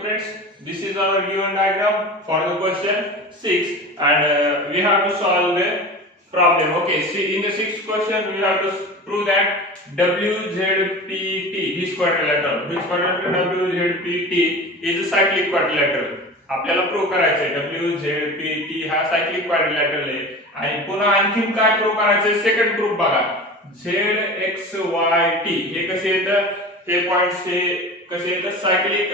friends, this is our given diagram for the question 6 and we have to solve the problem. Okay, see in the sixth question we have to prove that WZPT, this quadrilateral, which quadrilateral WZPT is a cyclic quadrilateral. आपल्याला prove करायचं आहे WZPT हा cyclic quadrilateral आहे आणि पुन्हा आणखीन काय prove करायचं सेकंड प्रूफ बघा ZXYT हे कसे येतं हे पॉइंट्स हे कसे येतात सायक्लिक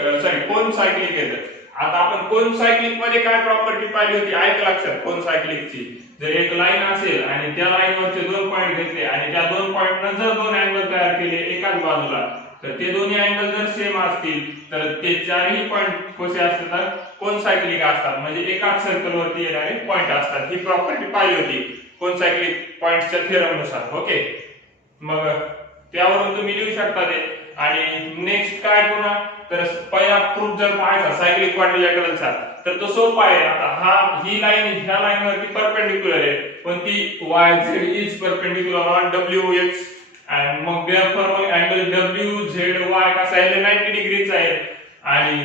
कोन सायक्लिक येतात आता आपण कोन सायक्लिक मध्ये काय प्रॉपर्टी पाहिली होती ऐक लक्षात कोन सायक्लिकची जर एक लाईन असेल आणि त्या लाईनवरचे दोन पॉइंट घेतले आणि त्या दोन पॉइंटनं जर दोन अँगल तयार केले एकाच बाजूला तर ते दोन्ही अँगल जर सेम असतील तर ते चारही पॉइंट कसे असतात कोन सायक्लिक असतात म्हणजे एकाच सर्कल वरती येणारे पॉइंट असतात ही प्रॉपर्टी पाहिली होती कोन सायक्लिक पॉइंट्सच्या थेरम नुसार ओके मग त्यावरून तुम्ही लिहू शकता ते आणि नेक्स्ट काय पुन्हा तर पहिला प्रूफ जर पाहायचा सायक्लिक क्वाड्रिलॅटरलचा तर तो सोपा आहे आता ही लाईन ह्या लाईन वरती परपेंडिक्युलर आहे पण ती YZ is perpendicular on WX and मग therefore मग अँगल WZY कसा आहे 90 डिग्रीचा आहे आणि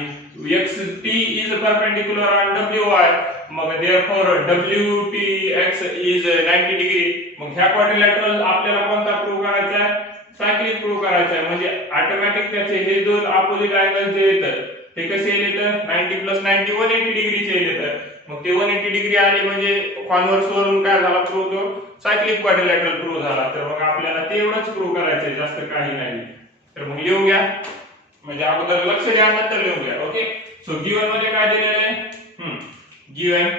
XT is perpendicular on WY मग therefore WTX इज 90 डिग्री मग ह्या क्वाड्रिलॅटरल आपल्याला कोणता प्रूव्ह करायचा आहे सायक्लिक प्रूव्ह करायचा आहे म्हणजे ऑटोमॅटिक त्याचे हे दोन अपोजिट अँगल जे येतात हे कसे येतात 90 + 90 180 डिग्रीचे येतात मग ते 180 डिग्री आले म्हणजे कॉन्व्हर्स वरून काय झाला प्रूव्ह तो सायक्लिक क्वाड्रिलॅटरल प्रूव्ह झाला तर मग आपल्याला ते एवढंच प्रूव्ह करायचं आहे जास्त काही नाही तर मग लिहून घ्या म्हणजे अगोदर लक्ष द्या नंतर लिहून घ्या ओके सो गिवन मध्ये काय दिलेलं आहे गिवन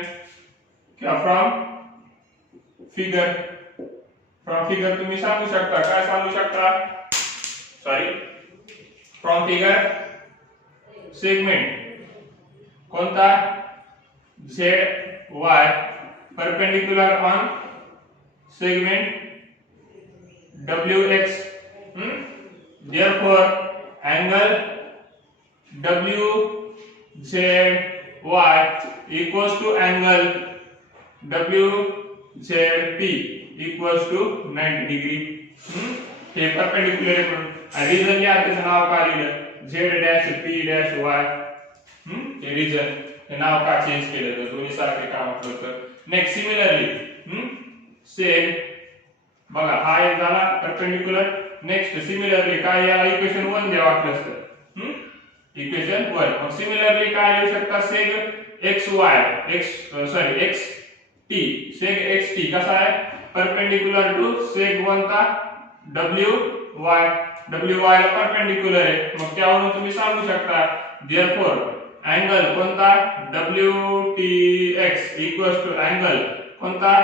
फ्रॉम फिगर तुम्ही सांगू शकता काय सांगू शकता सॉरी फ्रॉम फिगर सेगमेंट कोणता ZY perpendicular on segment WX therefore angle WZY equals to angle WZP equals to 90 degree हे परपेंडिक्युलर आहे म्हणून रिजन लिहा त्याचं नाव का लिहिलं Z'P''Y हे रिजन हे नाव का चेंज केलं तर दोन्ही सारखे काम असलं तर नेक्स्ट सिमिलरली सेम बघा हा एक झाला परपेंडिक्युलर नेक्स्ट सिमिलरली काय याला इक्वेशन 1 द्या वाटलं असतं इक्वेशन 1 मग सिमिलरली काय लिहू शकता सेग XT सेग XT कसा आहे परपेंडिक्युलर टू सेग 1 का WY ला परपेंडिक्युलर आहे मग त्यावरून तुम्ही सांगू शकता therefore अँगल कोणता WTX इक्वल्स टू अँगल कोणता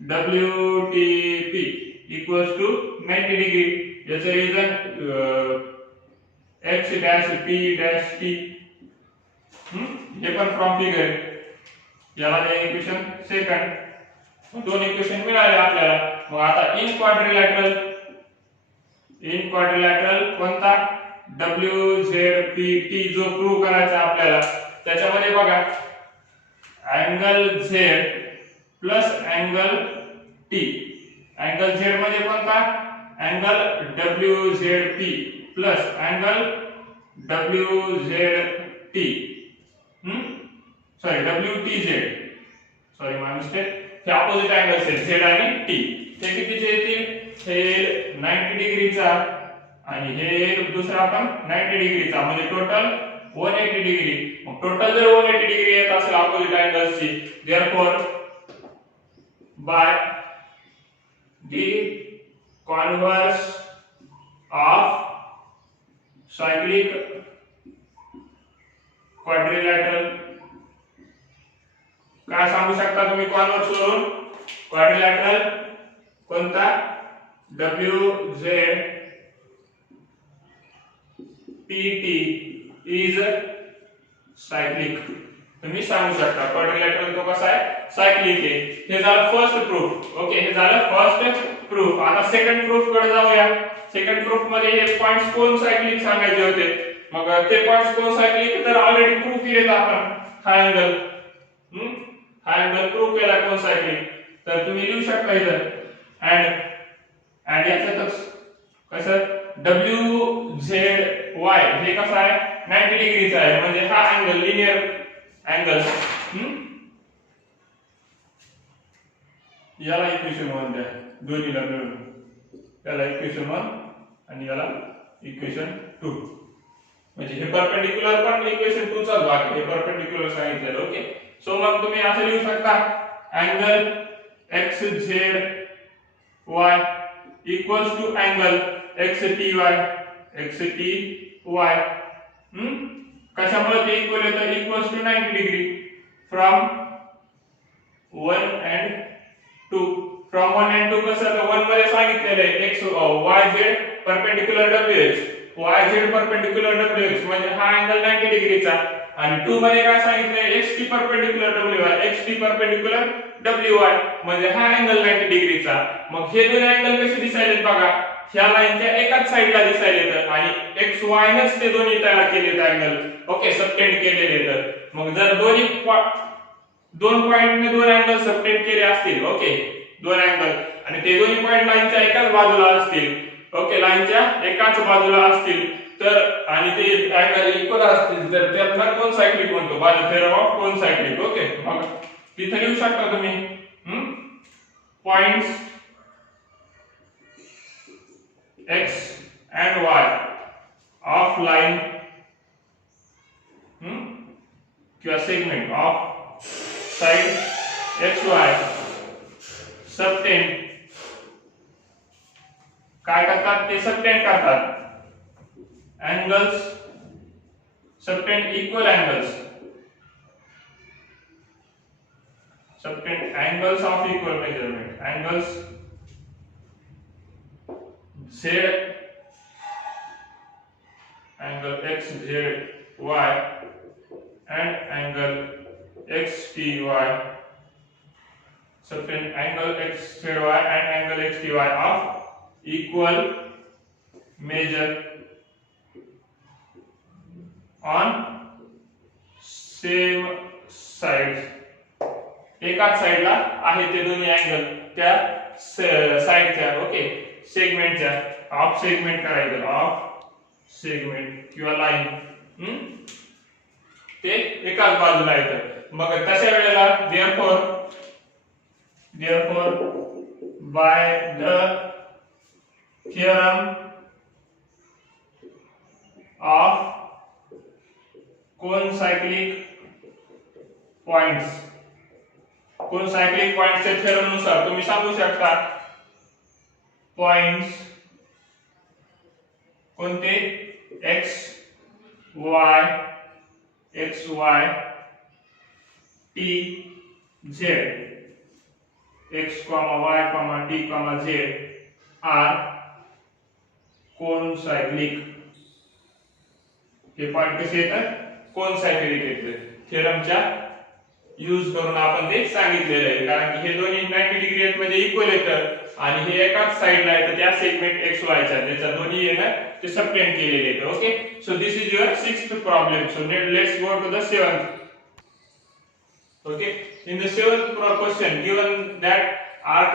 WTP इक्वल्स टू 90 डिग्री याचे रिजन X'P''T हे पण फ्रॉम फिगर याला ते इक्वेशन सेकंड दोन इक्वेशन मिळाले आपल्याला मग आता इन क्वाड्रिलॅटरल कोणता WZPT जो प्रूव्ह करायचा आपल्याला त्याच्यामध्ये बघा angle Z plus angle T angle Z मध्ये कोणता angle WZP plus angle WZT sorry WTZ sorry my mistake हे अपोजिट अँगल्स आहेत Z आणि T हे कितीचे येतील हे 90 डिग्रीचा आणि हे दुसरा पण 90 डिग्रीचा म्हणजे टोटल 180 डिग्री मग टोटल जर 180 डिग्री येत असेल opposite अँगल्सची therefore by the converse of cyclic quadrilateral काय सांगू शकता तुम्ही कॉन्व्हर्स वरून क्वाड्रिलॅटरल कोणता WZPT is cyclic तुम्ही सांगू शकता क्वाड्रिलॅटरल तो कसा आहे सायक्लिक आहे हे झालं फर्स्ट प्रूफ ओके हे झालं फर्स्ट प्रूफ आता सेकंड प्रूफ कडे जाऊया सेकंड प्रूफ मध्ये हे पॉइंट्स कोण सायक्लिक सांगायचे होते मग ते पॉइंट्स कोण सायक्लिक तर ऑलरेडी प्रूफ केलेत आपण हा अँगल प्रूफ केला कोण सायक्लिक तर तुम्ही लिहू शकता इथं and याच्यातच कसं WZY हे कसं आहे 90 डिग्रीचा आहे म्हणजे हा अँगल लिनियर अँगल याला इक्वेशन 1 द्या दोन्हीला मिळून याला इक्वेशन 1 आणि याला इक्वेशन 2 म्हणजे हे परपेंडिक्युलर पण इक्वेशन 2 चा भाग हे परपेंडिक्युलर सांगितलेलं ओके सो मग तुम्ही असं लिहू शकता angle XZY equals to angle XTY कशामुळे ते इक्वल येतं equals to 90 degree from 1 and 2 from 1 and 2 कसं तर 1 मध्ये सांगितलेलं आहे x YZ perpendicular WH YZ perpendicular WX म्हणजे हा अँगल 90 डिग्रीचा आणि 2 मध्ये काय सांगितलंय XT perpendicular WY XT perpendicular WY म्हणजे हा अँगल 90 डिग्रीचा मग हे दोन अँगल कसे दिसायलेत बघा ह्या लाईनच्या एकाच साइडला दिसायलेत आणि XY नच ते दोन्ही तयार केलेत अँगल ओके सबटेंड केलेले तर मग जर दोन पॉइंटने दोन अँगल सबटेंड केले असतील ओके दोन अँगल आणि ते दोन्ही पॉइंट लाईनच्या एकाच बाजूला असतील ओके लाईनच्या एकाच बाजूला असतील तर आणि ते अँगल इक्वल असतील तर त्यातला कोन सायक्लिक म्हणतो by the theorem of cone cyclic okay मग तिथे लिहू शकता तुम्ही points x and y of line किंवा segment of side XY subtend काय करतात ते सबटेंड करतात angles subtend equal angles subtend angles of equal measurement angles Z angle XZY and angle XTY subtend angle XZY and angle XTY of equal measure on same sides एकाच साइडला आहे ते दोन्ही angle त्या साइडच्या ओके सेगमेंटच्या ऑफ सेगमेंट करायचं of segment किंवा line ते एकाच बाजूला येतं मग तशा वेळेला therefore by the theorem of concyclic points concyclic points च्या थेरम नुसार तुम्ही सांगू शकता पॉइंट्स कोणते x y t z x, y, t, z are concyclic हे पॉइंट कसे येतात concyclic येतात थेरमच्या यूज करून आपण ते सांगितलेलं आहे कारण की हे दोन्ही 90 डिग्री आहेत म्हणजे इक्वल येतात आणि हे एकाच साइडला आहे तर त्या सेगमेंट XY च्या ज्याच्या दोन्ही येणार ते सबटेंड केलेले आहेत okay so this is your 6th problem so let's go to the 7th okay in the 7th question given that arc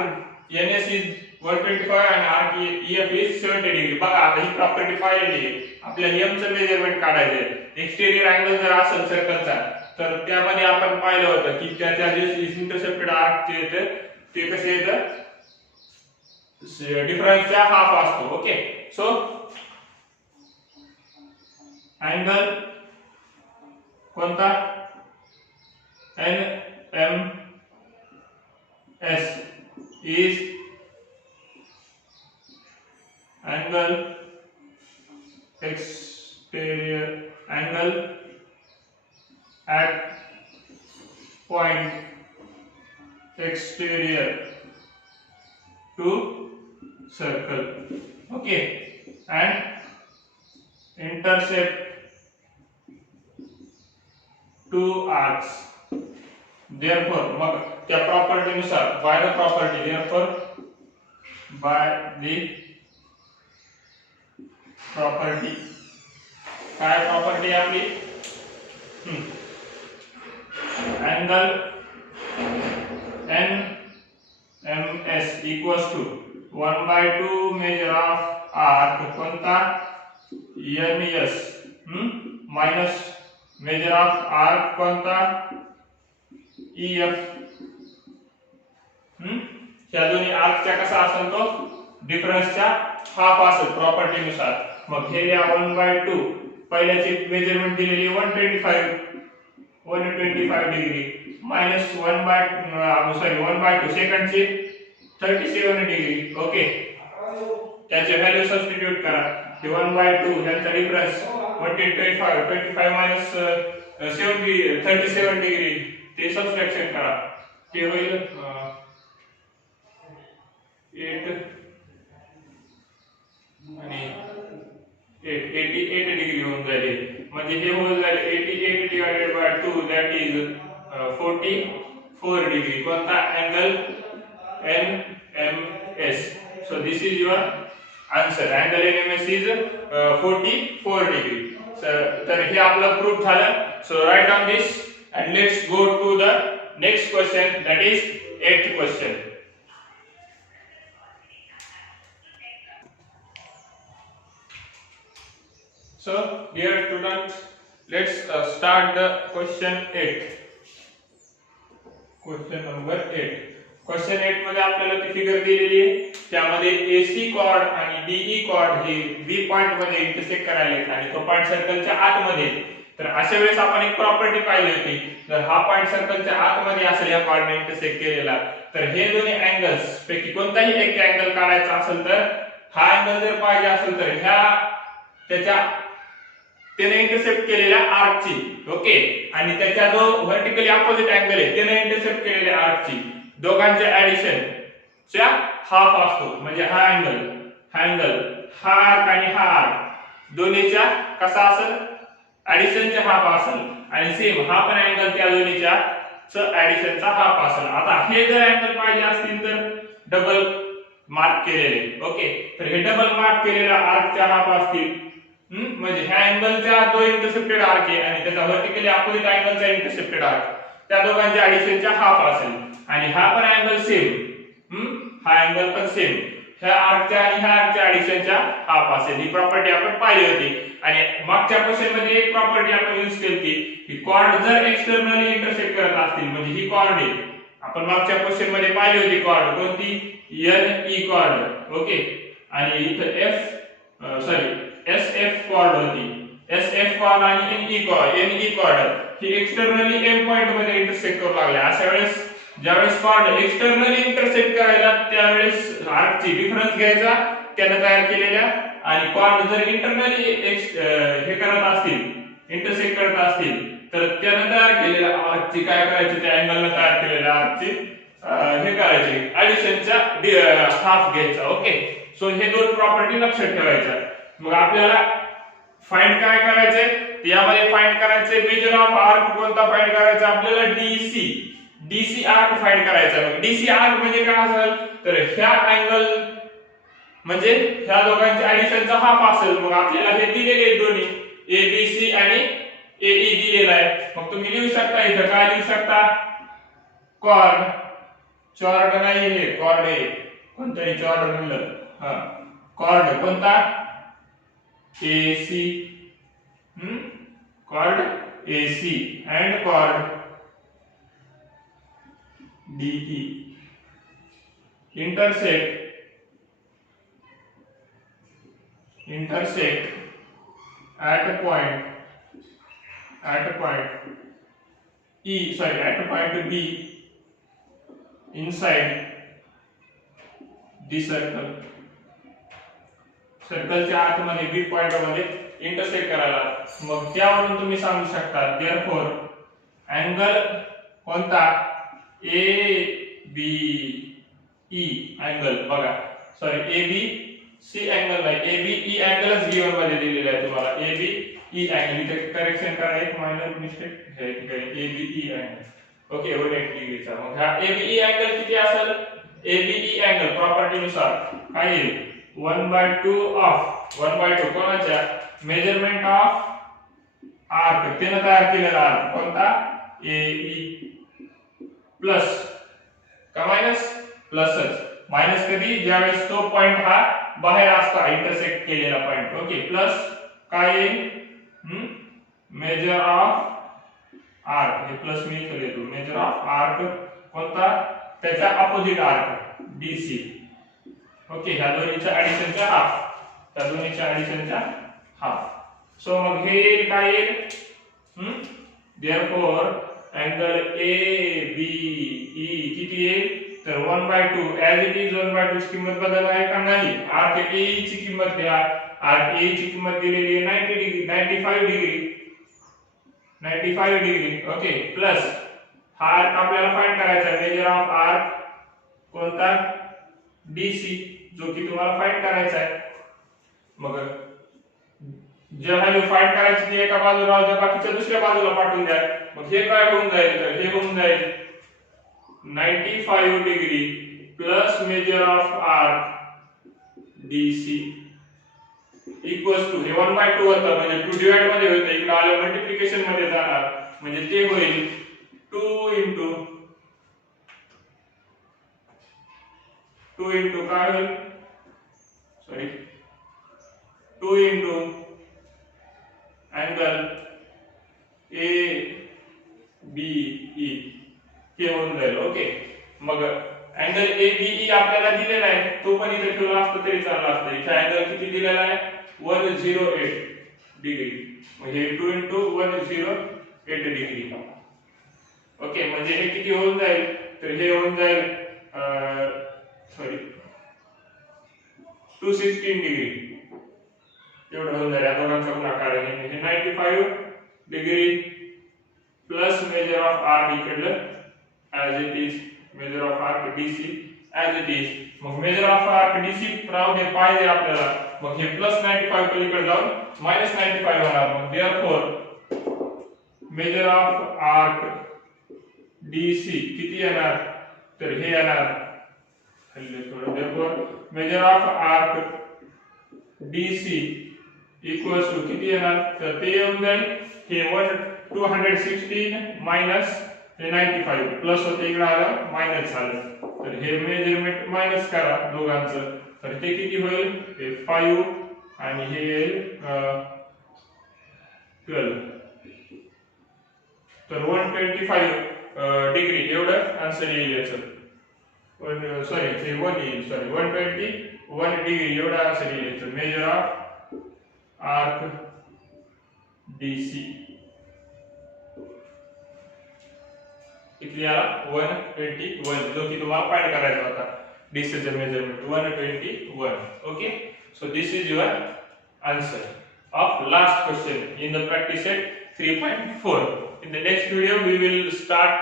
NS is 125 and arc EF is 70 degree बघा आता ही property पाहिलेली आहे आपल्याला M चं measurement काढायचं आहे exterior angle जर असेल सर्कलचा तर त्यामध्ये आपण पाहिलं होतं की त्याच्या जे इंटरसेप्टेड आर्क जे येतं ते कसे येतं डिफरन्सच्या हाफ असतो ओके सो अँगल कोणता NMS is angle exterior angle at point exterior to circle okay and intercept two arcs therefore मग त्या प्रॉपर्टी नुसार by the property therefore by the property काय प्रॉपर्टी आपली angle NMS equals to 1/2 measure of arc कोणता NS minus major of arc कोणता EF. ह्या दोन्ही आर्कच्या कसा असेल तो डिफरन्सच्या हाफ असेल प्रॉपर्टी नुसार. मग हे या 1/2 पहिल्याची मेजरमेंट दिलेली 125 डिग्री मायनस 1/2 सेकंडची 37 डिग्री. ओके, त्याचे व्हॅल्यू सबस्टिट्यूट करा. हे 1/2 ह्याचा डिफरन्स 125 मायनस 37 डिग्री ते सबट्रॅक्शन करा. ते होईल 8 आणि 88 डिग्री होऊन जाईल. म्हणजे हे होऊन जाईल 88 divided by 2 that is 44 degree. कोणता angle NMS. So this is your answer. Angle NMS is 44 degree. तर हे आपलं प्रूफ झालं. So write down this and let's go to the next question, that is 8th question. So dear students, let's start the question 8. Question number 8. Question 8 मध्ये आपल्याला ती figure दिलेली आहे. त्यामध्ये AC कॉर्ड आणि DE कॉर्ड हे B point मध्ये intersect करायला आहेत आणि तो पॉइंट सर्कलच्या आतमध्ये. तर अशा वेळेस आपण एक प्रॉपर्टी पाहिली होती. जर हा पॉइंट सर्कलच्या आतमध्ये असेल या कॉर्डने इंटरसेक्ट केलेला, तर हे दोन्ही अँगल्स पैकी कोणताही एक अँगल काढायचा असेल तर हा अँगल जर पाहिजे असेल तर ह्या त्याने इंटरसेप्ट केलेल्या आर्कची, ओके, आणि त्याचा जो व्हर्टिकली ऑपोजिट अँगल आहे त्याने इंटरसेप्ट केलेल्या आर्कची दोघांचे ऍडिशन च्या हाफ असतो. म्हणजे हा अँगल हा आर्क आणि हा आर्क दोन्हीच्या कसा असेल ऍडिशनचा हाफ असेल. आणि सेम हा पण अँगल त्या दोन्हीच्या ऍडिशनचा हाफ असेल. आता हे जर अँगल पाहिजे असतील तर डबल मार्क केलेले, ओके, तर हे डबल मार्क केलेला आर्कच्या हाफ असतील. म्हणजे ह्या अँगलचा जो इंटरसेप्टेड आर्क आहे आणि त्याचा व्हर्टिकली ऑपोजिट अँगलचा इंटरसेप्टेड आर्क त्या दोघांच्या ऍडिशनचा हाफ असेल. आणि हा पण अँगल सेम, हा अँगल पण सेम ह्या आर्कच्या आणि ह्या आर्कच्या ऍडिशनच्या हाफ असेल. ही प्रॉपर्टी आपण पाहिली होती. आणि मागच्या क्वेश्चन मध्ये एक प्रॉपर्टी आपण यूज केली की कॉर्ड जर एक्सटर्नली इंटरसेक्ट करत असतील, म्हणजे ही कॉर्ड आहे आपण मागच्या क्वेश्चन मध्ये पाहिली होती कॉर्ड कोणती NE कॉर्ड, ओके, आणि इथं SF कॉर्ड होती. SF कॉर्ड आणि NE कॉर्ड ही एक्सटर्नली M पॉइंट मध्ये इंटरसेक्ट करू लागले. अशा वेळेस ज्यावेळेस कॉर्ड एक्सटर्नली इंटरसेक्ट करायला त्यावेळेस आर्कची डिफरन्स घ्यायचा त्याने तयार केलेल्या, आणि कॉर्ड जर इंटरनली हे करत असतील इंटरसेक्ट करत असतील तर त्याने तयार केलेल्या आर्कची काय करायची, त्या अँगलने तयार केलेल्या आर्कची हे करायची ऍडिशनचा हाफ घ्यायचा. ओके, सो हे दोन प्रॉपर्टी लक्षात ठेवायच्या. मग आपल्याला फाइंड काय करायचंय, यामध्ये फाइंड करायचंय मेजर ऑफ आर्क कोणता फाइंड करायचा आपल्याला DC आर्क फाइंड करायचा. मग DC आर्क म्हणजे काय असेल तर ह्या अँगल म्हणजे ह्या दोघांच्या ऍडिशनचा हाफ असेल. मग आपल्याला हे दिलेले आहेत दोन्ही ABC आणि AE दिलेला आहे. मग तुम्ही लिहू शकता इथं काय लिहू शकता, कॉर्ड नाही हे कॉर्ड आहे कोणताही कॉर्ड म्हणलं, कॉर्ड कोणता AC, chord AC and chord DE intersect at a point B inside the circle. सर्कलच्या आतमध्ये B पॉइंट मध्ये इंटरसेक्ट करायला. मग त्यावरून तुम्ही सांगू शकता देअरफॉर अँगल कोणता ABE अँगल, बघा सॉरी ABC अँगल नाही, ABE अँगलच गिवन मध्ये दिलेला आहे तुम्हाला. ABE अँगल इथे करेक्शन करा, एक मायनर मिस्टेक आहे इथे. ABE अँगल, ओके, 180 डिग्रीचा. मग हा ABE अँगल किती असेल, ABE अँगल प्रॉपर्टी नुसार काय येईल 1/2 कोणाच्या मेजरमेंट ऑफ आर्क त्याने तयार केलेला आर्क कोणता AE प्लस का मायनस, प्लसच. मायनस कधी ज्यावेळेस तो पॉइंट हा बाहेर असतो इंटरसेक्ट केलेला पॉइंट, ओके, प्लस काय येईल मेजर ऑफ आर्क, हे प्लस मी इथे लिहितो, मेजर ऑफ आर्क कोणता, त्याच्या अपोजिट आर्क BC. ओके, ह्या दोन्हीच्या ऍडिशनच्या हाफ, त्या दोन्हीच्या ऍडिशनच्या हाफ. सो मग हे येईल काय येईल, देअरफॉर अँगल ABE किती येईल, तर 1/2 ऍज इट इज 1/2 ची किंमत बदल आहे का नाही. आर्क AE ची किंमत द्या, आर्क AE ची किंमत दिलेली आहे 90 डिग्री, 95 डिग्री. ओके, प्लस हा आर्क आपल्याला फाइंड करायचा आहे, मेजर ऑफ आर्क कोणता, DC, जो की तुम्हाला फाइंड करायचा आहे. मग जे व्हॅल्यू फाइंड करायची ती एका बाजूला राहू द्या, बाकीच्या दुसऱ्या बाजूला पाठवून द्या. मग हे काय होऊन जाईल, तर हे होऊन जाईल 95 degree plus measure of arc DC equals to, हे 1/2 होतं म्हणजे 2 डिवाइड मध्ये होतं, इकडे आलं मल्टिप्लिकेशन मध्ये जाणार, म्हणजे ते होईल 2 इंटू काय होईल, सॉरी 2 इंटू अँगल ABE हे होऊन जाईल. ओके, मग अँगल ABE आपल्याला दिलेला आहे, तो पण इथे ठेवला असता तरी चालला असता. इथे अँगल किती दिलेला आहे, 108 डिग्री, म्हणजे 2 इंटू 108 डिग्री. ओके, म्हणजे हे किती होऊन जाईल, तर हे होऊन जाईल सॉरी 216 डिग्री एवढं होऊन जाईल. या दोघांचा गुणाकार आहे, हे 95 degree plus measure of arc इकडलं as it is, measure of arc DC as it is. मग मेजर ऑफ आर्क DC राहू दे पाहिजे आपल्याला, मग हे प्लस 95 पलीकडे जाऊन मायनस 95 होणार. मग therefore measure of arc DC किती येणार, तर हे येणार, therefore measure of arc DC equals to किती येणार, तर ते येऊन जाईल, हे 216 मायनस 95 प्लस होते, इकडे आलं मायनस झालं, तर हे मेजरमेंट मायनस करा दोघांचं, तर ते किती होईल, हे 5 आणि हे येईल 12, तर 125 डिग्री एवढं आन्सर येईल याचं. सॉरी हे 1 येईल, सॉरी 121 डिग्री एवढा आन्सर येईल याचं, मेजर ऑफ आर्क DC किती आला, 121, जो की तुम्हाला फाइंड करायचा होता DC चा measurement 121. Okay, so this is your answer of last question in the practice set 3.4. In the next video we will start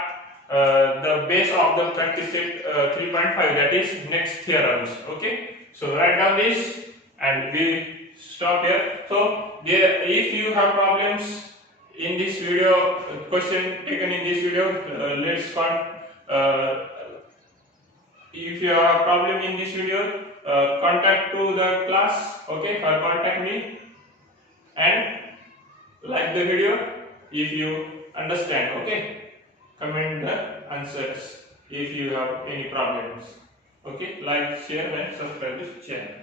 the base of the practice set 3.5, that is next theorems. Okay, so write down this and we stop here. So if you have problems in this video, question taken in this video, if you have a problem in this video, contact to the class, okay, or contact me and like the video if you understand. Okay, comment the answers if you have any problems. Okay, like, share and subscribe this channel.